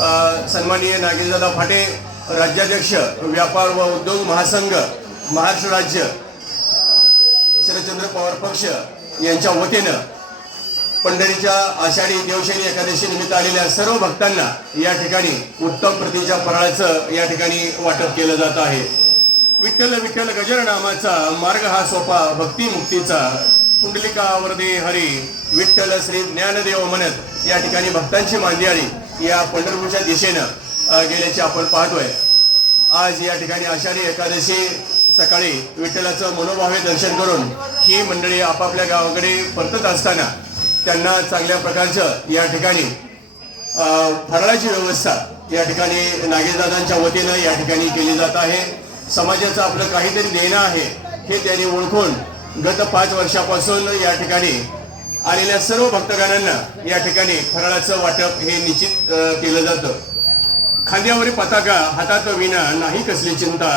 सन्माननीय नागेशदादा फाटे राज्याध्यक्ष व्यापार व उद्योग महासंघ महाराष्ट्र राज्य शरदचंद्र पवार पक्ष यांच्या वतीनं पंढरीच्या आषाढी देवशैनी एकादशी निमित्त आलेल्या सर्व भक्तांना या ठिकाणी उत्तम प्रतीच्या फराळाचं या ठिकाणी वाटप केलं जात आहे। विठ्ठल विठ्ठल गजर नामाचा मार्ग हा सोपा भक्ती मुक्तीचा कुंडलिका वरदे हरी विठ्ठल श्री ज्ञानदेव म्हणत या ठिकाणी भक्तांची मांदियाळी या पंढरपूरच्या दिशेनं गेल्याचे आपण पाहतोय। आज या ठिकाणी आषाढी एकादशी सकाळी विठ्ठलाचं मनोभावे दर्शन करून ही मंडळी आपापल्या गावाकडे परतत असताना त्यांना चांगल्या प्रकारचं या ठिकाणी फराळाची व्यवस्था या ठिकाणी नागेशदादांच्या वतीनं या ठिकाणी केली जात आहे। समाजाचं आपलं काहीतरी देणं आहे हे त्यांनी ओळखून गत 5 वर्षापासून या ठिकाणी आलेल्या सर्व भक्तगणांना या ठिकाणी फराळाचं वाटप हे निश्चित केलं जातं। खांद्यावरील पताका हातात विना नाही कसली चिंता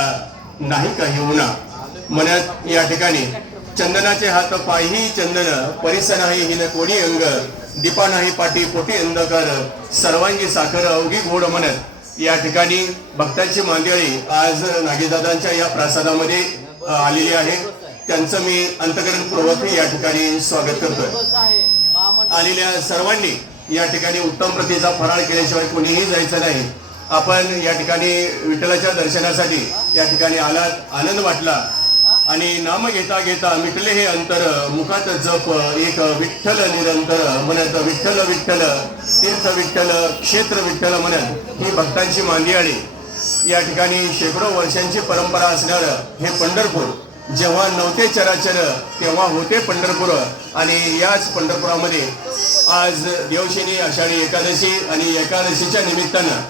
नाही काही उणा म्हणत या ठिकाणी चंदनाचे हात पायही चंदन परिसन आहे हिन कोणी अंग दीपा नाही पाठी पोटी अंधकार सर्वांगी साखर अवघी गोड म्हणत या ठिकाणी भक्तांची मांदियाळी आज नागेशदादांच्या या प्रासादामध्ये आलेली आहे। त्यांचं मी अंतःकरणपूर्वक या ठिकाणी स्वागत करतोय। आलेल्या सर्वांनी या ठिकाणी उत्तम प्रतीचा फराळ केल्याशिवाय कोणीही जायचं नाही। आपण या ठिकाणी विठ्ठलाच्या दर्शनासाठी या ठिकाणी आलात, आनंद वाटला आणि नाम घेता घेता मिटले हे अंतर मुखात जप एक विठ्ठल निरंतर म्हणत विठ्ठल विठ्ठल तीर्थ विठ्ठल क्षेत्र विठ्ठल म्हणत ही भक्तांची मांदियाळी या ठिकाणी शेकडो वर्षांची परंपरा असणारं हे पंढरपूर जेव्हा नव्हते चराचर तेव्हा होते पंढरपूर आणि याच पंढरपुरामध्ये आज देवशैनी आषाढी एकादशी आणि एकादशीच्या निमित्तानं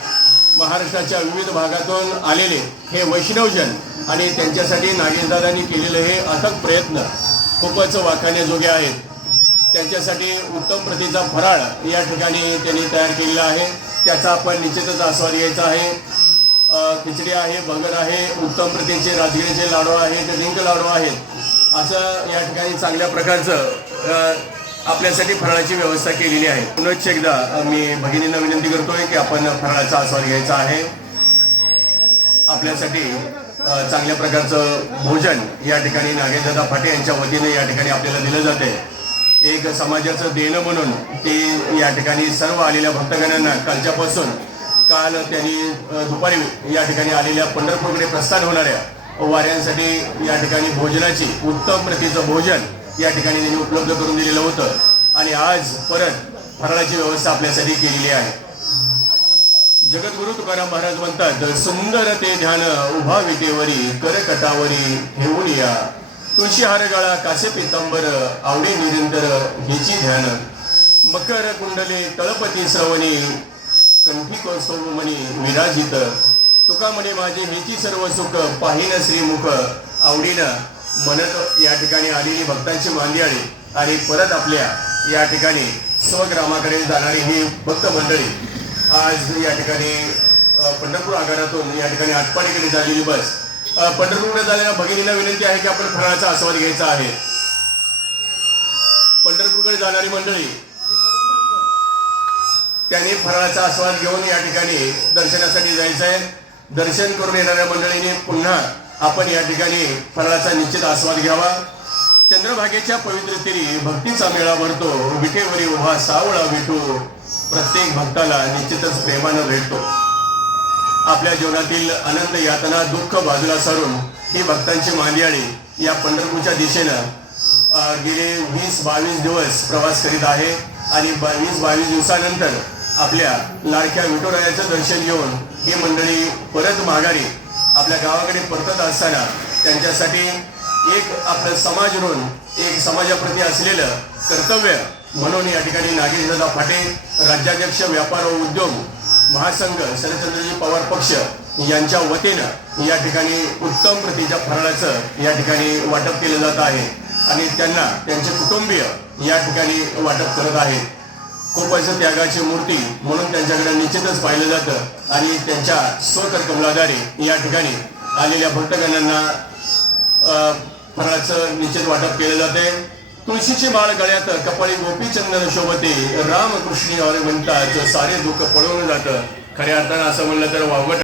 महाराष्ट्राच्या विविध भागातून आलेले हे वैष्णवजन आणि त्यांच्यासाठी नागेशदादांनी केलेले हे अथक प्रयत्न खूपच वाखाणण्याजोगे आहेत। त्यांच्यासाठी उत्तम प्रतीचा फराळ या ठिकाणी त्यांनी तयार केलेला आहे, त्याचा आपण निश्चितच आस्वाद घ्यायचा आहे। खिचडी आहे, भगर आहे, उत्तम प्रतीचे राजगिरीचे लाडू आहेत, डिंक लाडू आहेत, असं या ठिकाणी चांगल्या प्रकारचं आपल्यासाठी फराळाची व्यवस्था केलेली आहे। पुनश्च एकदा मी भगिनींना विनंती करतोय की आपण फराळाचा आस्वाद घ्यायचा आहे। आपल्यासाठी चांगल्या प्रकारचं भोजन या ठिकाणी नागेशदादा फाटे यांच्या वतीने या ठिकाणी आपल्याला दिलं जाते। एक समाजाचं देणं म्हणून ते या ठिकाणी सर्व आलेल्या भक्तगणांना कालच्यापासून काल त्यांनी दुपारी या ठिकाणी आलेल्या पंढरपूरकडे प्रस्थान होणाऱ्या वाऱ्यांसाठी या ठिकाणी भोजनाची उत्तम प्रतीचं भोजन या ठिकाणी त्यांनी उपलब्ध करून दिलेलं होतं आणि आज परत फराळाची व्यवस्था आपल्यासाठी केलेली आहे। जगद्गुरु तुकाराम महाराज म्हणतात सुंदर ते ध्यान उभा विटेवरी कर कटावरी ठेवून या तुळशी हार गळा कासे पितांबर आवडे निरंतर हेची ध्यान मकर कुंडले तळपती श्रवणी कंठी कौस्तुभमणी विराजित तुका म्हणे माझे हेची सर्व सुख पाहिन श्रीमुख आवडीनं म्हणत या ठिकाणी आलेली भक्तांची मांदियाळी आणि परत आपल्या या ठिकाणी स्वग्रामाकडे जाणारी ही भक्त मंडळी आज या ठिकाणी पंढरपूर आगारातून या ठिकाणी आटपाडीकडे झालेली बस पंढरपूरकडे झालेल्या भगिनीला विनंती आहे की आपण फराळाचा आस्वाद घ्यायचा आहे। पंढरपूरकडे जाणारी मंडळी त्यांनी फराळाचा आस्वाद घेऊन या ठिकाणी दर्शनासाठी जायचं आहे। दर्शन करून येणाऱ्या मंडळीने पुन्हा आपण या ठिकाणी फराळाचा निश्चित आस्वाद घ्यावा। चंद्रभागेच्या पवित्र तीरी भक्तीचा मेळा भरतो विठेवरी उभा सावळा विठू प्रत्येक भक्ताला निश्चितच प्रेमानं भेटतो। आपल्या जीवनातील अनंत यातना दुःख बाजूला सारून ही भक्तांची मांदियाळी या पंढरपूरच्या दिशेनं गेले 20-22 दिवस प्रवास करीत आहे आणि 20-22 दिवसानंतर आपल्या लाडक्या विठुरायाचं दर्शन घेऊन ही मंडळी परत माघारी आपल्या गावाकडे परतत असताना त्यांच्यासाठी एक आपलं समाज म्हणून एक समाजाप्रती असलेलं कर्तव्य म्हणून या ठिकाणी नागेशदादा फाटे राज्याध्यक्ष व्यापार व उद्योग महासंघ शरदचंद्रजी पवार पक्ष यांच्या वतीनं या ठिकाणी उत्तम प्रतीच्या फराळाचं या ठिकाणी वाटप केलं जात आहे आणि त्यांना त्यांचे कुटुंबीय या ठिकाणी वाटप करत आहेत। खूपच त्यागाची मूर्ती म्हणून त्यांच्याकडे निश्चितच पाहिलं जातं आणि त्यांच्या स्वकर्कमलाद्वारे या ठिकाणी आलेल्या भक्तगणांना फराळाचं निश्चित वाटप केलं जाते। तुळशीची माळ गळ्यात कपाळी गोपीचंदन शोभते रामकृष्णी और म्हणतात सारे दुःख पळून जातं. खऱ्या अर्थानं असं म्हणलं तर वावगट